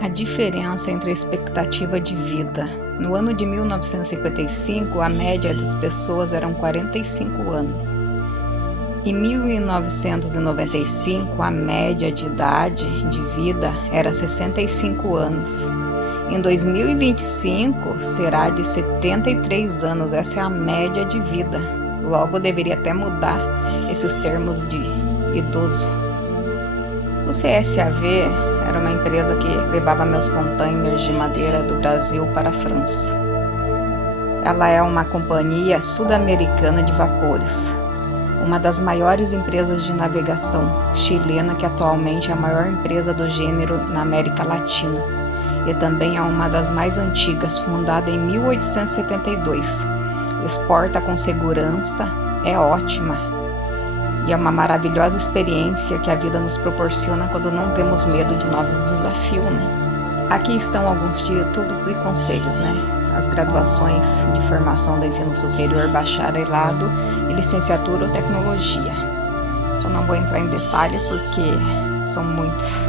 A diferença entre a expectativa de vida. No ano de 1955, a média das pessoas eram 45 anos. Em 1995, a média de idade de vida era 65 anos. Em 2025, será de 73 anos. Essa é a média de vida. Logo, deveria até mudar esses termos de idoso. O CSAV era uma empresa que levava meus containers de madeira do Brasil para a França. Ela é uma companhia sul-americana de vapores, uma das maiores empresas de navegação chilena, que atualmente é a maior empresa do gênero na América Latina, e também é uma das mais antigas, fundada em 1872. Exporta com segurança, é ótima. E é uma maravilhosa experiência que a vida nos proporciona quando não temos medo de novos desafios, né? Aqui estão alguns títulos e conselhos, né? As graduações de formação do ensino superior, bacharelado e licenciatura ou tecnologia. Só não vou entrar em detalhe porque são muitos.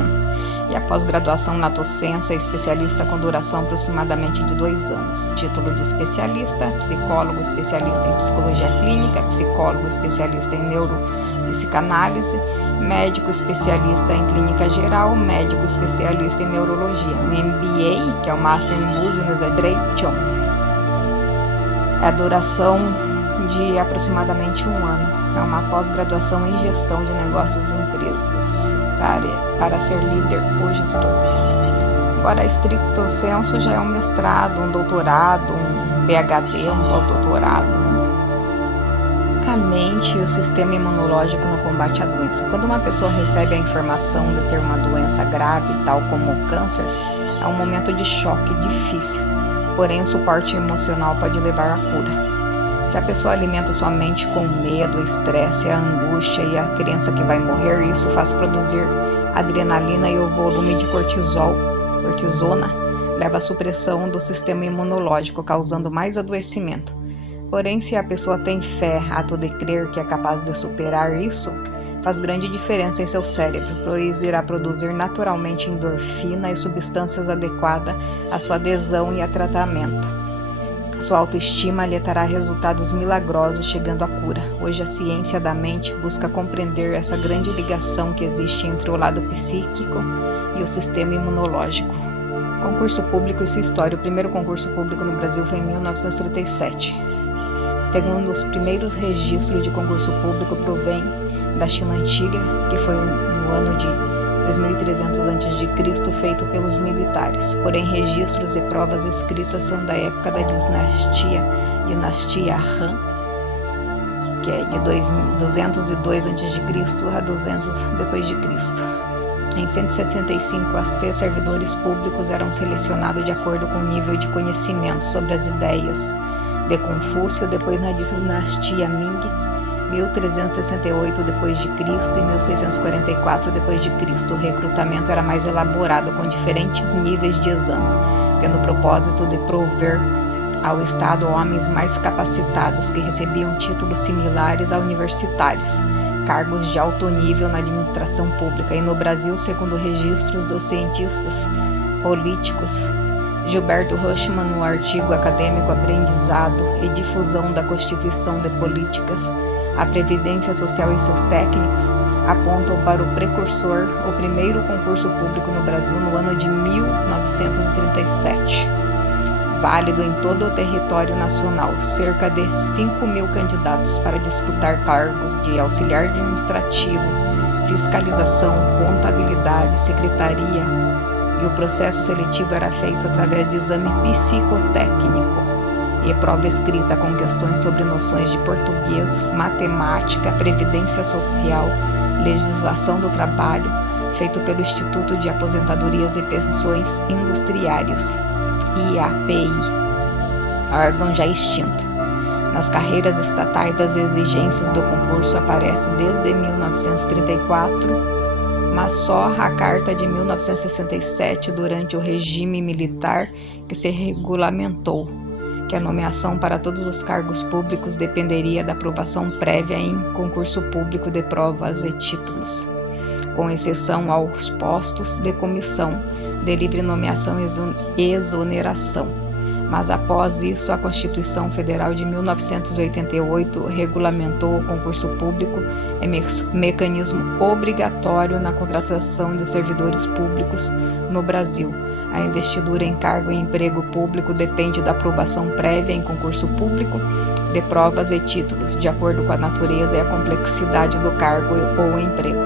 E a pós-graduação lato sensu é especialista com duração aproximadamente de 2 anos. Título de especialista, psicólogo especialista em psicologia clínica, psicólogo especialista em neuropsicanálise, médico especialista em clínica geral, médico especialista em neurologia. O MBA, que é o Master in Business Administration, é a duração de aproximadamente 1 ano. É uma pós-graduação em gestão de negócios e empresas, para ser líder ou gestor. Agora, estricto sensu já é um mestrado, um doutorado, um PhD, um pós-doutorado. A mente e o sistema imunológico no combate à doença. Quando uma pessoa recebe a informação de ter uma doença grave, tal como o câncer, é um momento de choque difícil, porém o suporte emocional pode levar à cura. Se a pessoa alimenta sua mente com medo, estresse, a angústia e a crença que vai morrer, isso faz produzir adrenalina, e o volume de cortisona leva à supressão do sistema imunológico, causando mais adoecimento. Porém, se a pessoa tem fé, ato de crer que é capaz de superar isso, faz grande diferença em seu cérebro, pois irá produzir naturalmente endorfina e substâncias adequadas à sua adesão e a tratamento. Sua autoestima lhe trará resultados milagrosos, chegando à cura. Hoje a ciência da mente busca compreender essa grande ligação que existe entre o lado psíquico e o sistema imunológico. Concurso público e sua história. O primeiro concurso público no Brasil foi em 1937. Segundo os primeiros registros de concurso público, provém da China Antiga, que foi no ano de 2300 a.C., feito pelos militares. Porém, registros e provas escritas são da época da dinastia Han, que é de 202 a.C. a 200 d.C. Em 165 a.C., servidores públicos eram selecionados de acordo com o nível de conhecimento sobre as ideias de Confúcio. Depois, na dinastia Ming, 1368 d.C. e 1644 d.C., o recrutamento era mais elaborado, com diferentes níveis de exames, tendo o propósito de prover ao Estado homens mais capacitados que recebiam títulos similares a universitários, cargos de alto nível na administração pública. E no Brasil, segundo registros dos cientistas políticos, Gilberto Rushman, no artigo acadêmico Aprendizado e Difusão da Constituição de Políticas, a Previdência Social e seus técnicos, apontam para o precursor, o primeiro concurso público no Brasil no ano de 1937. Válido em todo o território nacional, cerca de 5.000 candidatos para disputar cargos de auxiliar administrativo, fiscalização, contabilidade, secretaria, e o processo seletivo era feito através de exame psicotécnico e prova escrita com questões sobre noções de português, matemática, previdência social, legislação do trabalho, feito pelo Instituto de Aposentadorias e Pensões Industriários, IAPI, órgão já extinto. Nas carreiras estatais, as exigências do concurso aparecem desde 1934, mas só a Carta de 1967, durante o regime militar, que se regulamentou que a nomeação para todos os cargos públicos dependeria da aprovação prévia em concurso público de provas e títulos. com exceção aos postos de comissão, de livre nomeação e exoneração. Mas após isso, a Constituição Federal de 1988 regulamentou o concurso público, mecanismo obrigatório na contratação de servidores públicos no Brasil. A investidura em cargo e emprego público depende da aprovação prévia em concurso público de provas e títulos, de acordo com a natureza e a complexidade do cargo ou emprego,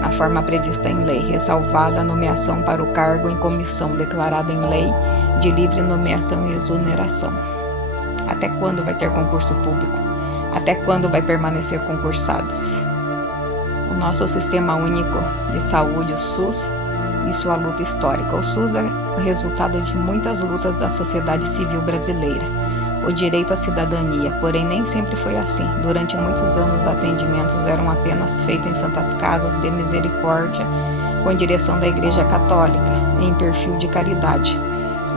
na forma prevista em lei, ressalvada a nomeação para o cargo em comissão declarada em lei de livre nomeação e exoneração. Até quando vai ter concurso público? Até quando vai permanecer concursados? O nosso Sistema Único de Saúde, o SUS, e sua luta histórica. O SUS é o resultado de muitas lutas da sociedade civil brasileira. O direito à cidadania, porém nem sempre foi assim. Durante muitos anos, atendimentos eram apenas feitos em santas casas de misericórdia, com direção da Igreja Católica, em perfil de caridade.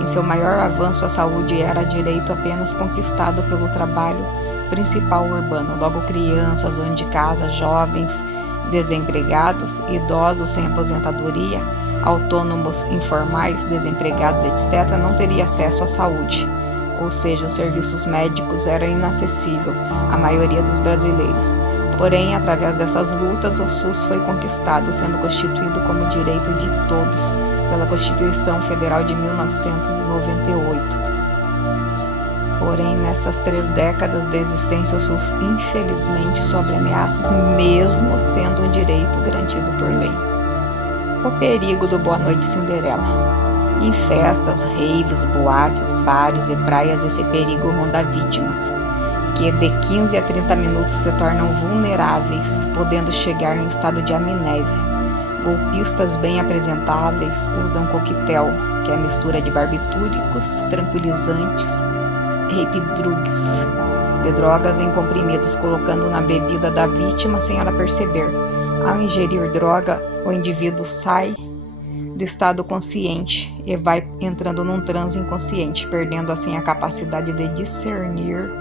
Em seu maior avanço, a saúde era direito apenas conquistado pelo trabalho principal urbano. Logo, crianças, donos de casa, jovens, desempregados, idosos sem aposentadoria, autônomos informais, desempregados, etc., não teria acesso à saúde. Ou seja, os serviços médicos eram inacessíveis à maioria dos brasileiros. Porém, através dessas lutas, o SUS foi conquistado, sendo constituído como direito de todos pela Constituição Federal de 1998. Porém, nessas 3 décadas de existência, o SUS, infelizmente, sofre ameaças, mesmo sendo um direito garantido por lei. O perigo do Boa Noite Cinderela. Em festas, raves, boates, bares e praias, esse perigo ronda vítimas, que de 15 a 30 minutos se tornam vulneráveis, podendo chegar em estado de amnésia. Golpistas bem apresentáveis usam coquetel, que é a mistura de barbitúricos, tranquilizantes, rape drugs, de drogas em comprimidos, colocando na bebida da vítima sem ela perceber. Ao ingerir droga, o indivíduo sai do estado consciente e vai entrando num transe inconsciente, perdendo assim a capacidade de discernir,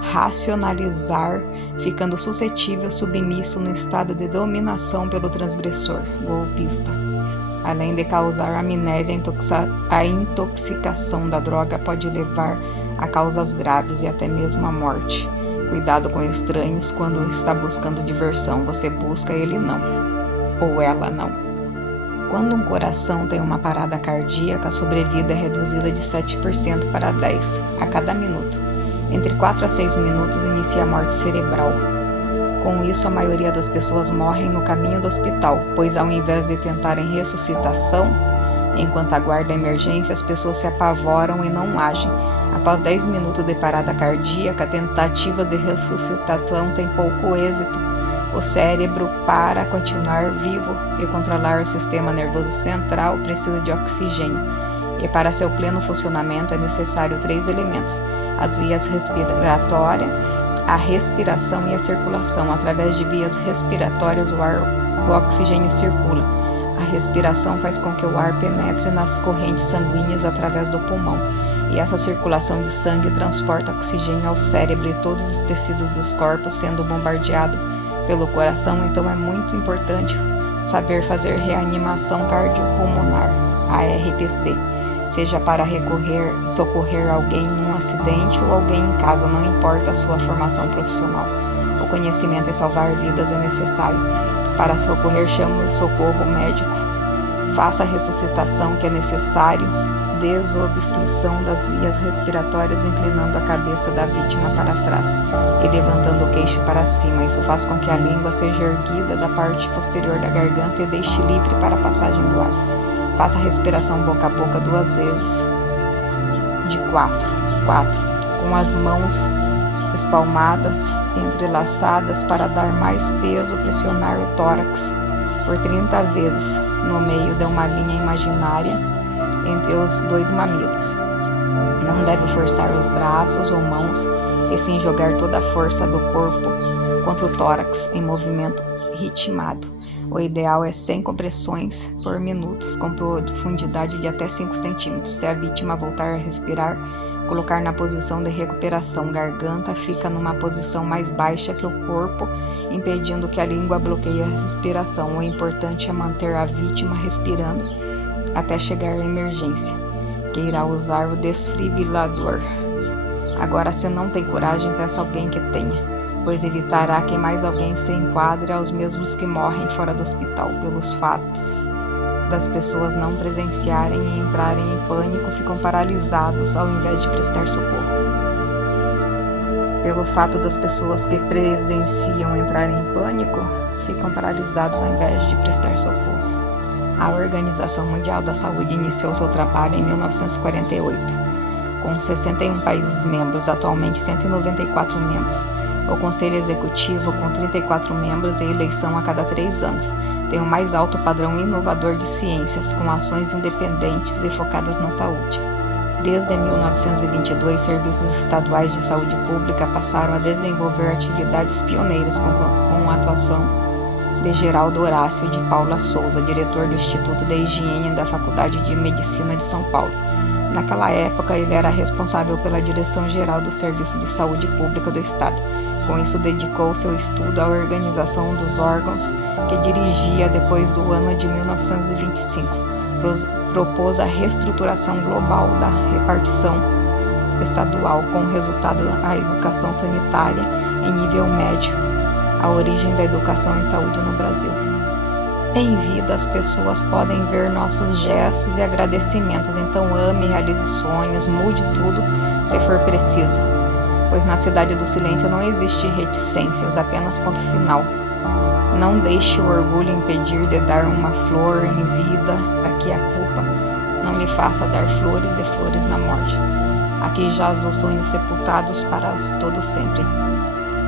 racionalizar, ficando suscetível, submisso no estado de dominação pelo transgressor, golpista. Além de causar amnésia, a intoxicação da droga pode levar a causas graves e até mesmo a morte. Cuidado com estranhos quando está buscando diversão, você busca, ele não, ou ela não. Quando um coração tem uma parada cardíaca, a sobrevida é reduzida de 7% para 10% a cada minuto. Entre 4 a 6 minutos inicia a morte cerebral. Com isso, a maioria das pessoas morrem no caminho do hospital, pois ao invés de tentarem ressuscitação, enquanto aguarda a emergência, as pessoas se apavoram e não agem. Após 10 minutos de parada cardíaca, tentativas de ressuscitação têm pouco êxito. O cérebro, para continuar vivo e controlar o sistema nervoso central, precisa de oxigênio. E para seu pleno funcionamento é necessário 3 elementos: as vias respiratórias, a respiração e a circulação. Através de vias respiratórias, o oxigênio circula. A respiração faz com que o ar penetre nas correntes sanguíneas através do pulmão. E essa circulação de sangue transporta oxigênio ao cérebro e todos os tecidos dos corpos, sendo bombardeado pelo coração. Então é muito importante saber fazer reanimação cardiopulmonar, ARPC, seja para socorrer alguém num acidente ou alguém em casa, não importa a sua formação profissional. O conhecimento em salvar vidas é necessário. Para socorrer, chame o socorro médico. Faça a ressuscitação que é necessário, desobstrução das vias respiratórias, inclinando a cabeça da vítima para trás e levantando o queixo para cima. Isso faz com que a língua seja erguida da parte posterior da garganta e deixe livre para a passagem do ar. Faça a respiração boca a boca 2 vezes, de 4, com as mãos espalmadas, entrelaçadas, para dar mais peso, pressionar o tórax por 30 vezes no meio de uma linha imaginária entre os 2 mamilos. Não deve forçar os braços ou mãos, e sim jogar toda a força do corpo contra o tórax em movimento ritmado. O ideal é 100 compressões por minuto, com profundidade de até 5 centímetros. Se a vítima voltar a respirar, Colocar na posição de recuperação. Garganta fica numa posição mais baixa que o corpo, impedindo que a língua bloqueie a respiração. O importante é manter a vítima respirando até chegar à emergência, que irá usar o desfibrilador. Agora, se não tem coragem, peça alguém que tenha, pois evitará que mais alguém se enquadre aos mesmos que morrem fora do hospital. Pelos fatos das pessoas não presenciarem e entrarem em pânico, ficam paralisados ao invés de prestar socorro. Pelo fato das pessoas que presenciam entrarem em pânico, ficam paralisados ao invés de prestar socorro. A Organização Mundial da Saúde iniciou seu trabalho em 1948, com 61 países membros, atualmente 194 membros. O Conselho Executivo, com 34 membros e eleição a cada 3 anos, tem o mais alto padrão inovador de ciências, com ações independentes e focadas na saúde. Desde 1922, serviços estaduais de saúde pública passaram a desenvolver atividades pioneiras com a atuação de Geraldo Horácio de Paula Souza, diretor do Instituto de Higiene da Faculdade de Medicina de São Paulo. Naquela época, ele era responsável pela Direção-Geral do Serviço de Saúde Pública do Estado. Com isso, dedicou seu estudo à organização dos órgãos que dirigia depois do ano de 1925. Propôs a reestruturação global da repartição estadual, com resultado a educação sanitária em nível médio, a origem da educação em saúde no Brasil. Em vida, as pessoas podem ver nossos gestos e agradecimentos, então ame, realize sonhos, mude tudo se for preciso, pois na cidade do silêncio não existe reticências, apenas ponto final. Não deixe o orgulho impedir de dar uma flor em vida, para que a culpa não lhe faça dar flores e flores na morte. Aqui jaz os sonhos sepultados para todo sempre.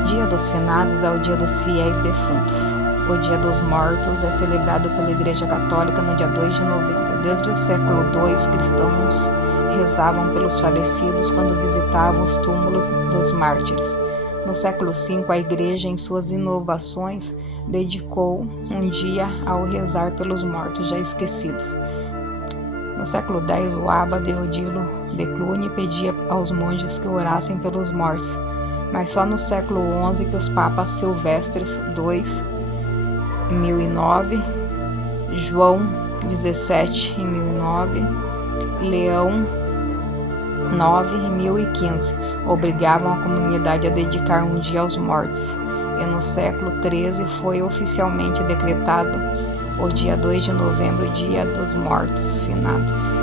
Dia dos Finados é o dia dos fiéis defuntos. O Dia dos Mortos é celebrado pela Igreja Católica no dia 2 de novembro. Desde o século II, cristãos rezavam pelos falecidos quando visitavam os túmulos dos mártires. No século V, a Igreja, em suas inovações, dedicou um dia ao rezar pelos mortos já esquecidos. No século X, o abade Odilo de Cluny pedia aos monges que orassem pelos mortos, mas só no século XI que os papas Silvestres II, em 1009, João XVII, em 1009, Leão IX, em 1015, obrigavam a comunidade a dedicar um dia aos mortos, e no século XIII foi oficialmente decretado o dia 2 de novembro, Dia dos Mortos Finados.